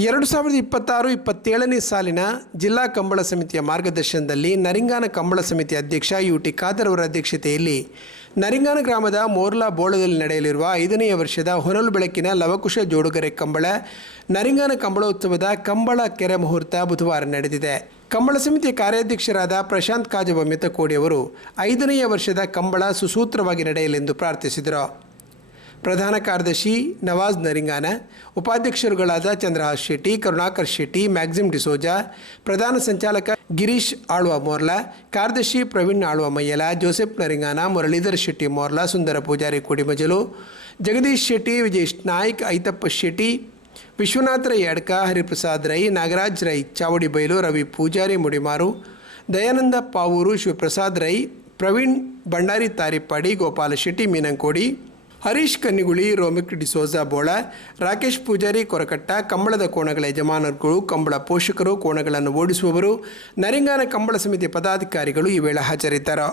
2026-27ನೇ ಸಾಲಿನ ಜಿಲ್ಲಾ ಕಂಬಳ ಸಮಿತಿಯ ಮಾರ್ಗದರ್ಶನದಲ್ಲಿ ನರಿಂಗಾನ ಕಂಬಳ ಸಮಿತಿ ಅಧ್ಯಕ್ಷ ಯುಟಿ ಖಾದರ್ ಅವರ ಅಧ್ಯಕ್ಷತೆಯಲ್ಲಿ ನರಿಂಗಾನ ಗ್ರಾಮದ ಮೋರ್ಲಾ ಬೋಳದಲ್ಲಿ ನಡೆಯಲಿರುವ 5ನೇ ವರ್ಷದ ಹೊನಲು ಬೆಳಕಿನ ಲವಕುಶ ಜೋಡುಗರೆ ಕಂಬಳ ನರಿಂಗಾನ ಕಂಬಳೋತ್ಸವದ ಕಂಬಳ ಕೆರೆ ಮುಹೂರ್ತ ಬುಧವಾರ ನಡೆದಿದೆ. ಕಂಬಳ ಸಮಿತಿಯ ಕಾರ್ಯಾಧ್ಯಕ್ಷರಾದ ಪ್ರಶಾಂತ್ ಕಾಜಬ ಮೆತಕೋಡಿ ಅವರು 5ನೇ ವರ್ಷದ ಕಂಬಳ ಸುಸೂತ್ರವಾಗಿ ನಡೆಯಲೆಂದು ಪ್ರಾರ್ಥಿಸಿದರು. ಪ್ರಧಾನ ಕಾರ್ಯದರ್ಶಿ ನವಾಜ್ ನರಿಂಗಾನ, ಉಪಾಧ್ಯಕ್ಷರುಗಳಾದ ಚಂದ್ರಹಾಸ್ ಶೆಟ್ಟಿ, ಕರುಣಾಕರ್ ಶೆಟ್ಟಿ, ಮ್ಯಾಕ್ಸಿಮ್ ಡಿಸೋಜಾ, ಪ್ರಧಾನ ಸಂಚಾಲಕ ಗಿರೀಶ್ ಆಳ್ವ ಮೋರ್ಲಾ, ಕಾರ್ಯದರ್ಶಿ ಪ್ರವೀಣ್ ಆಳ್ವ ಮಯ್ಯಲ, ಜೋಸೆಫ್ ನರಿಂಗಾನ, ಮುರಳೀಧರ್ ಶೆಟ್ಟಿ ಮೋರ್ಲಾ, ಸುಂದರ ಪೂಜಾರಿ ಕೋಡಿಮಜಲು, ಜಗದೀಶ್ ಶೆಟ್ಟಿ, ವಿಜೇಶ್ ನಾಯ್ಕ್, ಐತಪ್ಪ ಶೆಟ್ಟಿ, ವಿಶ್ವನಾಥ ರೈ ಅಡ್ಕ, ಹರಿಪ್ರಸಾದ್ ರೈ, ನಾಗರಾಜ್ ರೈ ಚಾವಡಿ ಬೈಲು, ರವಿ ಪೂಜಾರಿ ಮುಡಿಮಾರು, ದಯಾನಂದ ಪಾವೂರು, ಶಿವಪ್ರಸಾದ್ ರೈ, ಪ್ರವೀಣ್ ಭಂಡಾರಿ ತಾರಿಪ್ಪಾಡಿ, ಗೋಪಾಲ ಶೆಟ್ಟಿ ಮೀನಂಕೋಡಿ, ಹರೀಶ್ ಕನ್ನಿಗುಳಿ, ರೋಮಿಕ್ ಡಿಸೋಜಾ ಬೋಳ, ರಾಕೇಶ್ ಪೂಜಾರಿ ಕೊರಕಟ್ಟ, ಕಂಬಳದ ಕೋಣಗಳ ಯಜಮಾನರುಗಳು, ಕಂಬಳ ಪೋಷಕರು, ಕೋಣಗಳನ್ನು ಓಡಿಸುವವರು, ನರಿಂಗಾನ ಕಂಬಳ ಸಮಿತಿ ಪದಾಧಿಕಾರಿಗಳು ಈ ವೇಳೆ ಹಾಜರಿದ್ದರು.